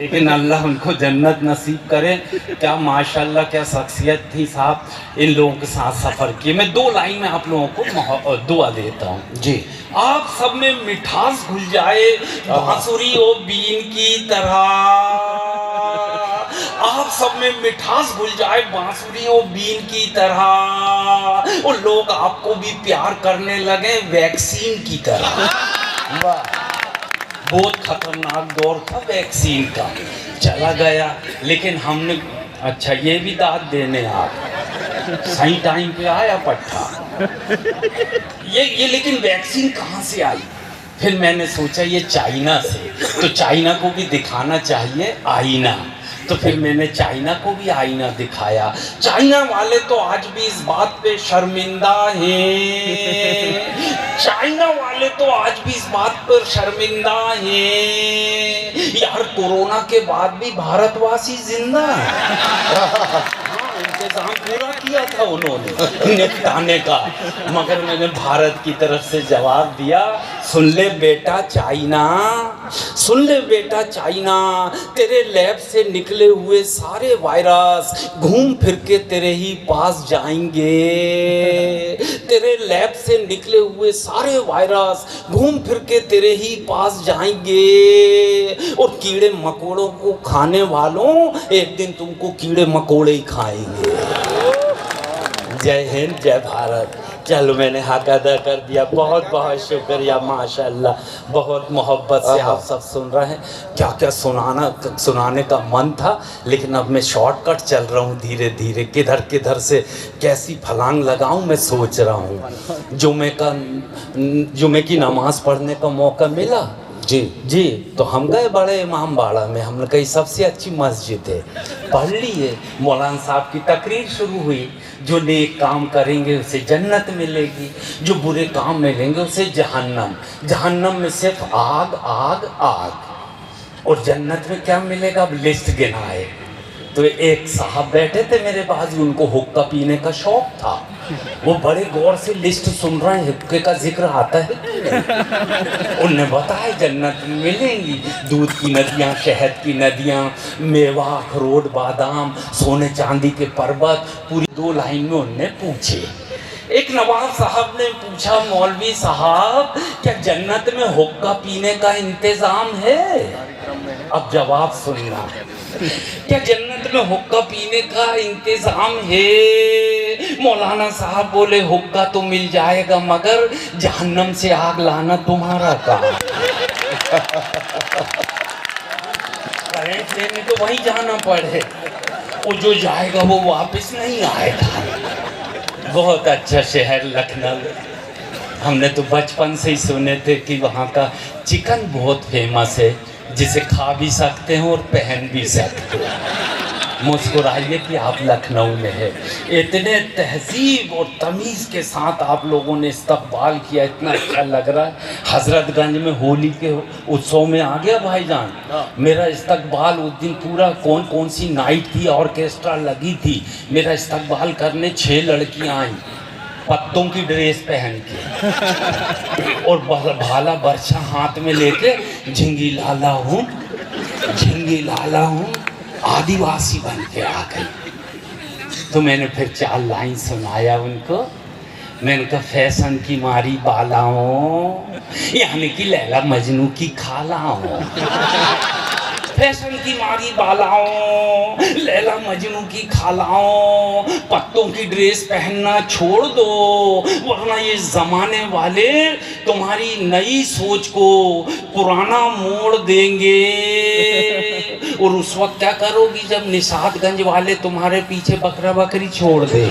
लेकिन अल्लाह उनको जन्नत नसीब करे। क्या माशाल्लाह, क्या शख्सियत थी साहब। इन लोगों के साथ सफ़र किए। मैं 2 लाइन में आप लोगों को दुआ देता हूँ जी। आप सब में मिठास घुल जाए बांसुरी ओ बीन की तरह। आप सब में मिठास घुल जाए बांसुरी ओ बीन की तरह। वो लोग आपको भी प्यार करने लगे वैक्सीन की तरह। वाह। बहुत खतरनाक दौर था वैक्सीन का, चला गया। लेकिन हमने अच्छा ये भी दाद देने आप सही टाइम पे आया पट्टा। ये लेकिन वैक्सीन कहाँ से आई? फिर मैंने सोचा ये चाइना से, तो चाइना को भी दिखाना चाहिए आईना। तो फिर मैंने चाइना को भी आईना दिखाया। चाइना वाले तो आज भी इस बात पे शर्मिंदा हैं। चाइना वाले तो आज भी इस बात पर शर्मिंदा हैं यार, कोरोना के बाद भी भारतवासी जिंदा हैं। इंतजाम पूरा किया था उन्होंने निपटाने का, मगर मैंने भारत की तरफ से जवाब दिया, सुन ले बेटा चाइना, सुन ले बेटा चाइना, तेरे लैब से निकले हुए सारे वायरस घूम फिर के तेरे ही पास जाएंगे। तेरे लैब से निकले हुए सारे वायरस घूम फिर के तेरे ही पास जाएंगे। और कीड़े मकोड़ों को खाने वालों, एक दिन तुमको कीड़े मकोड़े ही खाएंगे। जय हिंद, जय भारत। चलो मैंने हक अदा कर दिया। बहुत बहुत शुक्रिया, माशाल्लाह। बहुत मोहब्बत से आप सब सुन रहे हैं। क्या क्या सुनाने का मन था, लेकिन अब मैं शॉर्टकट चल रहा हूँ धीरे धीरे। किधर किधर से कैसी फलांग लगाऊं मैं सोच रहा हूँ। जुमे की नमाज़ पढ़ने का मौका मिला जी, तो हम गए बड़े इमाम बाड़ा में। हमने कही सबसे अच्छी मस्जिद है, पढ़ लिए। मौलाना साहब की तकरीर शुरू हुई, जो नेक काम करेंगे उसे जन्नत मिलेगी, जो बुरे काम मिलेंगे उसे जहन्नम। जहन्नम में सिर्फ आग आग आग, और जन्नत में क्या मिलेगा अब लिस्ट गिनाए। तो एक साहब बैठे थे मेरे बाजू, उनको हुक्का पीने का शौक था। वो बड़े गौर से लिस्ट सुन रहे हैं, हुक्के का जिक्र आता है। उनने बताया जन्नत में मिलेंगी दूध की नदियाँ, शहद की नदियाँ, मेवा, अखरोट, बादाम, सोने चांदी के पर्वत। पूरी 2 लाइन में उनने पूछे। एक नवाब साहब ने पूछा, मौलवी साहब क्या जन्नत में हुक्का पीने का इंतजाम है? अब जवाब सुनना, क्या जन्नत में हुक्का पीने का इंतजाम है? मौलाना साहब बोले हुक्का तो मिल जाएगा, मगर जहन्नम से आग लाना तुम्हारा काम। करंट लेने तो वहीं जाना पड़े, वो जो जाएगा वो वापस नहीं आएगा। बहुत अच्छा शहर लखनऊ। हमने तो बचपन से ही सुने थे कि वहाँ का चिकन बहुत फेमस है, जिसे खा भी सकते हैं और पहन भी सकते हैं। मुस्कुराइए कि आप लखनऊ में है। इतने तहजीब और तमीज़ के साथ आप लोगों ने इस्तकबाल किया, इतना अच्छा लग रहा है। हज़रतगंज में होली के उत्सव में आ गया भाईजान मेरा इस्तकबाल। उस दिन पूरा कौन सी नाइट थी, ऑर्केस्ट्रा लगी थी। मेरा इस्तकबाल करने 6 लड़कियाँ आई, पत्तों की ड्रेस पहन के, और भाला बर्छा हाथ में लेके, झिंगी लाला हूँ, झिंगी लाला हूँ, आदिवासी बन के आ गई। तो मैंने फिर 4 लाइन सुनाया उनको। मैंने कहा फैशन की मारी बालाओं, यानी कि लैला मजनू की खालाओं। फैशन की मारी बालाओं, लैला मजनू की खालाओं, पत्तों की ड्रेस पहनना छोड़ दो, वरना ये ज़माने वाले तुम्हारी नई सोच को पुराना मोड़ देंगे। और उस वक्त क्या करोगी जब निशातगंज वाले तुम्हारे पीछे बकरा बकरी छोड़ दे।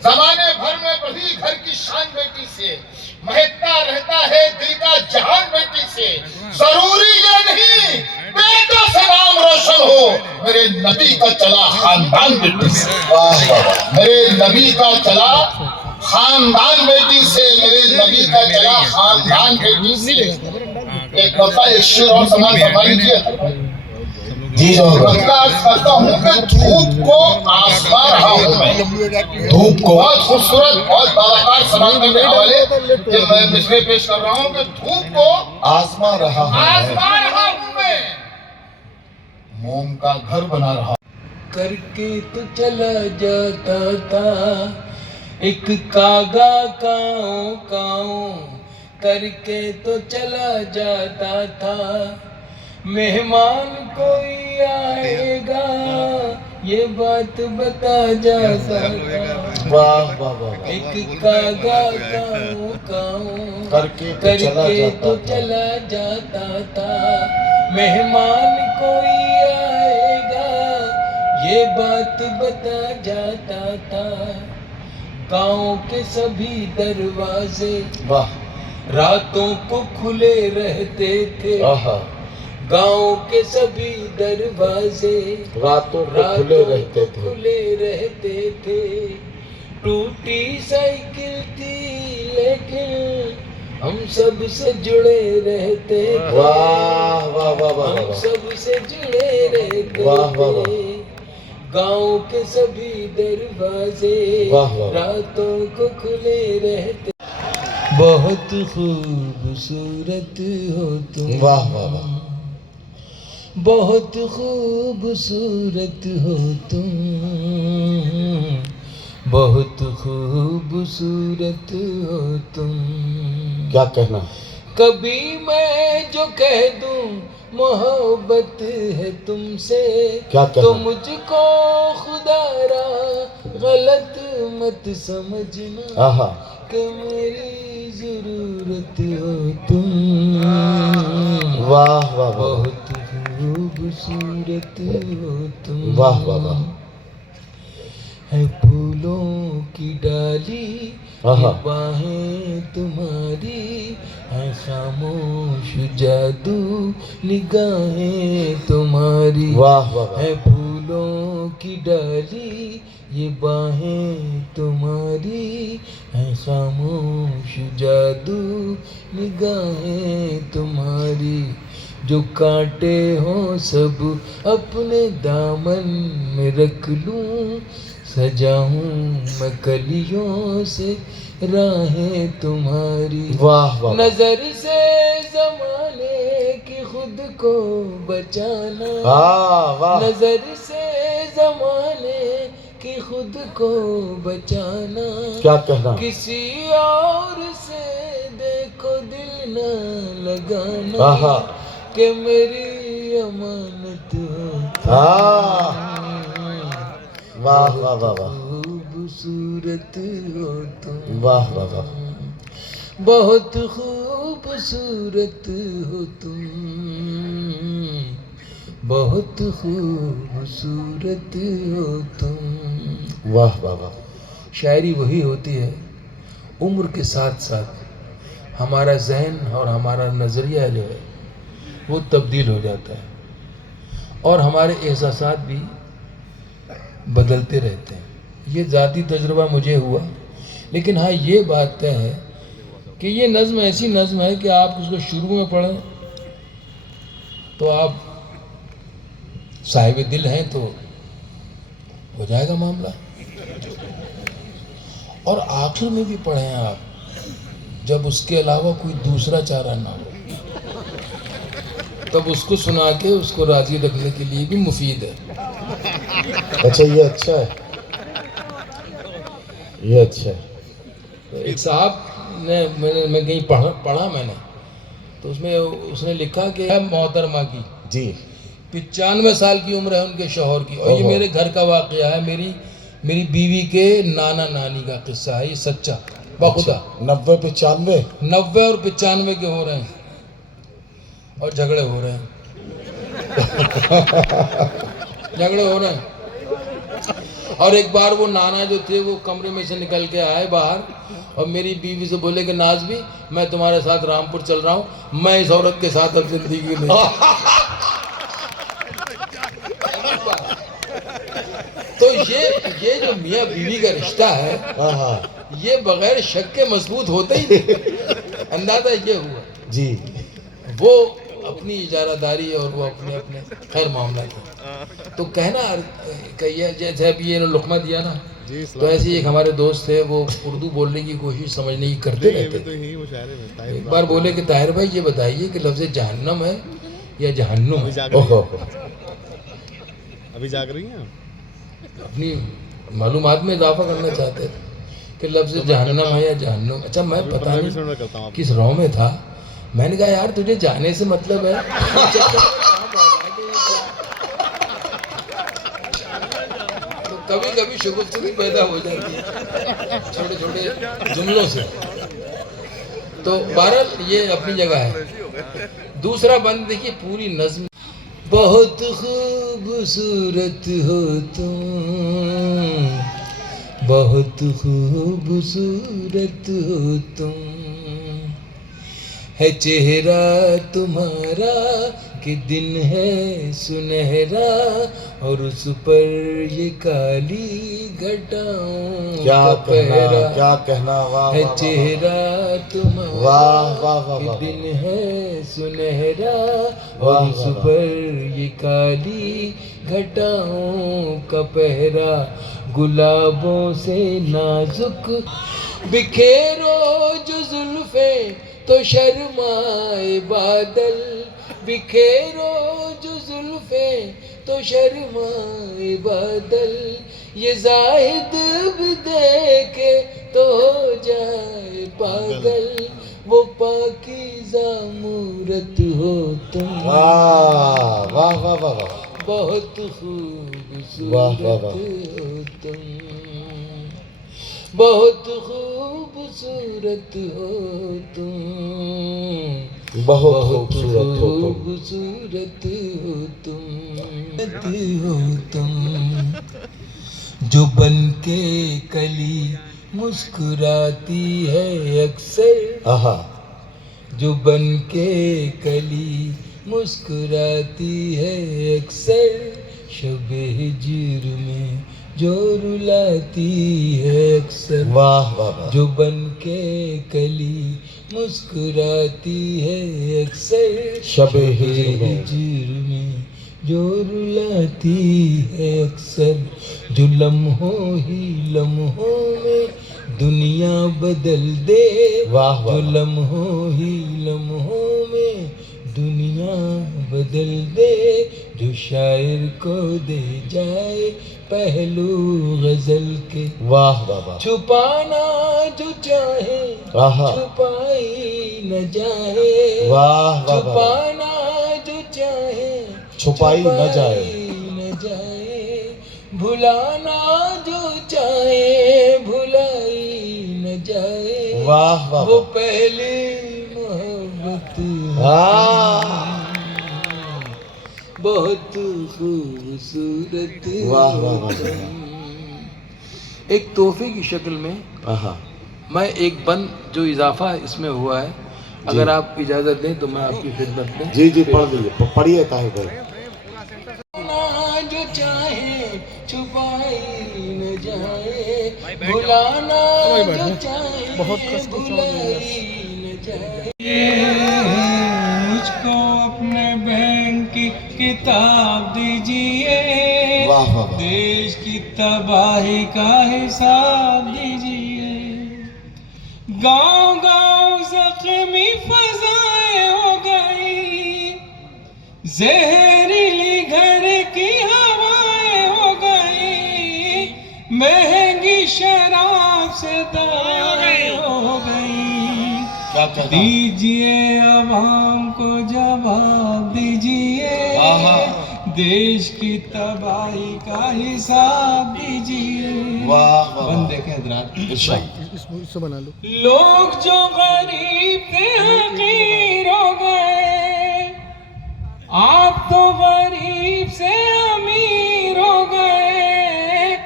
ज़माने भर में वही घर की शान बेटी से, महकता रहता है दिल का जहान बेटी से। जरूरी ये नहीं बेटों से नाम रोशन हो, मेरे नबी का चला खानदान बेटी से। मेरे नबी का चला खानदान बेटी से, मेरे नबी का चला खानदान बेटी से। एक दफा एक शेर और समाज फरमा लीजिए जी। जो करता हूँ कि धूप को आसमा रहा हूँ मैं, धूप को। बहुत खूबसूरत, बहुत बालाकार समाज करने वाले मैं मिसरे पेश कर रहा हूँ कि धूप को आसमा रहा हूँ, आसमा रहा का घर बना रहा। करके तो चला जाता था एक कागा काऊ काऊ, करके तो चला जाता था मेहमान कोई आएगा ये बात बता जाता था। वाह वाह वाह। एक कागा काऊ काऊ करके तो चला जाता था मेहमान कोई आएगा ये बात बता जाता था। गांव के सभी दरवाजे वाह रातों को खुले रहते थे। गांव के सभी दरवाजे रातों को खुले रहते थे। टूटी साइकिल थी लेकिन हम सब से जुड़े रहते थे। वाह वाह वाह वाह। हम सब से जुड़े रहते वाह वाह वाह। थे। गांव के सभी दरवाजे वाह वाह। रातों को खुले रहते। बहुत खूबसूरत हो तुम। वाह वाह वाह। बहुत खूबसूरत हो तुम। बहुत खूबसूरत हो तुम। क्या कहना। कभी मैं जो कह दूं मोहब्बत है तुमसे, क्या कहना? तो मुझको खुदारा गलत मत समझना आहा। कि मेरी जरूरत हो तुम। वाह वाह वाह। बहुत खूबसूरत हो तुम। वाह वाह वाह। है फूलों की डाली आहा। ये बाहें तुम्हारी है खामोश जादू निगाहें तुम्हारी। वाह वाह वाह। है फूलों की डाली ये बाहें तुम्हारी है खामोश जादू निगाहें तुम्हारी। जो कांटे हो सब अपने दामन में रख लूं, सजाऊं मैं कलियों से राहें तुम्हारी। वाह वाह। नजर से जमाने की खुद को बचाना। वाह। नजर से जमाने की खुद को बचाना। क्या कहना। किसी और से देखो दिल न लगाना। आहा। कि मेरी अमानत हो। वाह वाह वाह वाह। खूबसूरत हो तुम। वाह वाह वाह। बहुत खूबसूरत हो तुम। बहुत खूबसूरत हो तुम। वाह वाह वाह। शायरी वही होती है, उम्र के साथ साथ हमारा जहन और हमारा नज़रिया जो है वो तब्दील हो जाता है और हमारे एहसासात भी बदलते रहते हैं। ये ज़ाती तजुर्बा मुझे हुआ, लेकिन हाँ ये बात तय है कि ये नज़्म ऐसी नज़्म है कि आप उसको शुरू में पढ़ें तो आप साहिब दिल हैं तो हो जाएगा मामला, और आखिर में भी पढ़ें आप जब उसके अलावा कोई दूसरा चारा ना हो, तब उसको सुना के उसको राज़ी रखने के लिए भी मुफीद है। अच्छा ये अच्छा है, ये अच्छा है। एक साहब ने मैं कहीं पढ़ा मैंने, तो उसमें उसने लिखा कि मोहतरमा की जी 95 साल की उम्र है उनके शौहर की, और ये मेरे घर का वाक़या है, मेरी बीवी के नाना नानी का किस्सा है, ये सच्चा बखुदा। 90 और 95 के हो रहे हैं और झगड़े हो रहे हैं। झगड़े हो रहे हैं। और एक बार वो नाना जो थे वो कमरे में से निकल के आए बाहर और मेरी बीवी से बोले कि नाज़बी मैं तुम्हारे साथ रामपुर चल रहा हूँ, मैं इस औरत के साथ अब जिंदगी नहीं। तो ये जो मियाँ बीवी का रिश्ता है ये बगैर शक के मजबूत होता ही नहीं। अंदाजा ये हुआ जी, वो अपनी इजारादारी और वो अपने अपने खैर मामला था। तो कहना कहिए जैसे अभी ये लुकमा दिया ना, तो ऐसे ही एक हमारे दोस्त थे, वो उर्दू बोलने की कोशिश समझने की करते रहते थे। एक बार बोले कि ताहिर भाई ये बताइए कि लफ्ज़ जहन्नम है या जहन्नुम है? अभी जाग रही हैं अपनी मालूमात में इजाफा करना चाहते थे कि लफ्ज़ जहन्नम है या जहन्नुम। अच्छा मैं पता 15-20 मिनट में करता हूँ नहीं आपको। किस रॉ में था, मैंने कहा यार तुझे जाने से मतलब है। तो कभी कभी शुगुफ्तगी पैदा हो जाती है छोटे छोटे जुमलों से। तो बहरहाल ये अपनी जगह है। दूसरा बंद देखिए पूरी नज्म। बहुत खूबसूरत हो तुम, बहुत खूबसूरत हो तुम, है चेहरा तुम्हारा कि दिन है सुनहरा और उस पर ये काली घटाओं का पहरा। क्या कहना, वाह है वाह, चेहरा तुम्हारा वाह, वाह, वाह, कि वाह। दिन है सुनहरा वाह, और उस वाह, वाह। पर ये काली घटाओं का पहरा। गुलाबों से नाजुक बिखेरो जो जुल्फे तो शर्माए बादल, बिखेरो जो जुल्फे तो शर्माए बादल, ये जाहिद भी देखे तो हो जाए पागल। वो पाकीज़ा मूरत हो तुम, वाह वाह वाह वाह वाह। बहुत वाह, खूबसूरत वाह, वाह। हो तुम, बहुत खूबसूरत हो तुम, बहुत खूबसूरत हो तुम। खूबसूरत हो तुम, जो बन के कली मुस्कुराती है अक्सर, आहा, जो बन के कली मुस्कुराती है अक्सर, शब-ए हिज्र में जो रुलाती है अक्सर। वाह वाह वाह। जो बन के कली मुस्कुराती है अक्सर, शब-ए हिज्र में। हिज्र में जो रुलाती है अक्सर। जो लम्हों ही लम्हों में दुनिया बदल दे, वाह, वाह, जो वाह। लम्हों ही लम्हों में दुनिया बदल दे, जो शायर को दे जाए पहलू गजल के। वाह वाह वाह। छुपाना जो चाहे आहा। छुपाई न जाए, वाह वाह वाह। छुपाना जो चाहे छुपाई न जाए। न जाए, भुलाना जो चाहे भुलाई न जाए। वाह वाह वो वाह। पहली मोहब्बत बहुत खूबसूरत। वाह, वाह, वाह, एक तोहफे की शक्ल में आहा। मैं एक बंद जो इजाफा इसमें हुआ है, अगर आप इजाजत दें तो मैं आपकी खिदमत में जी जी पढ़ लीजिए, पढ़िए ताहिर भाई। जो चाहे छुपाई न जाए, भुलाना जो चाहे भुलाई न जाए। मुझको अपने बैंक की किताब दीजिए, वाह वाह वाह। देश की तबाही का हिसाब दीजिए। गांव गांव जख्मी फजाएं हो गई, जहरीली घर की हवाएं हो गई, महंगी शराब से दवाएं हो गई। क्या कहना। दीजिए अवाम को जवाब दीजिए, देश की तबाही का हिसाब दीजिए। वाह वाह बंद वाह। देखें हजरात। इसको बना लो। लोग जो गरीब थे हकीर हो गए, आप तो गरीब से अमीर हो गए,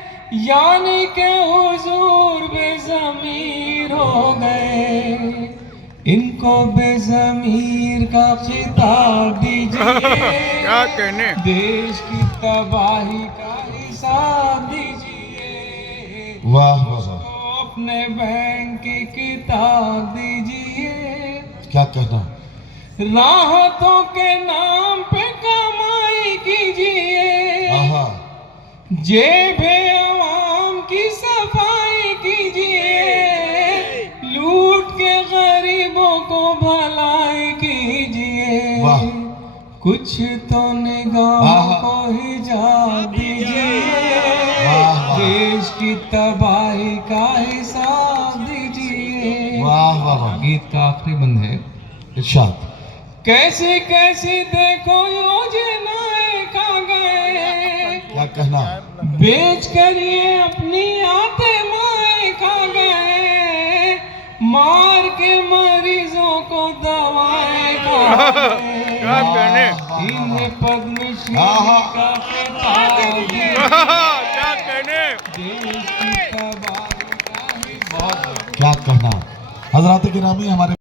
यानी के हुजूर बेज़मीर हो गए। इनको बेज़मीर का खिताब दीजिए, क्या कहने। देश की तबाही का हिसाब दीजिए। वाह वाह वाह। अपने बैंक की किताब दीजिए। क्या कहना। राहतों के नाम पे कमाई कीजिए, आहा। जेबे अवाम की सफाई कीजिए, लूट के गरीबों को भलाई कीजिए। वाह। कुछ तो निगाह को हिजाब दीजिए, देश की तबाही का हिसाब दीजिए। वाह वाह वाह, गीत का आखिरी बंद है। इरशाद। कैसी कैसी देखो योजनाएं खा गए, क्या कहना, बेच कर ये अपनी आत्माएं खा गए, मार के मरीजों को दवाएं खा गए। क्या कहने, इन्हें पद्मश्री का खिताब दिया, क्या कहने। देश की तबाही का हिसाब। क्या कहना। हजरात गिरामी, हमारे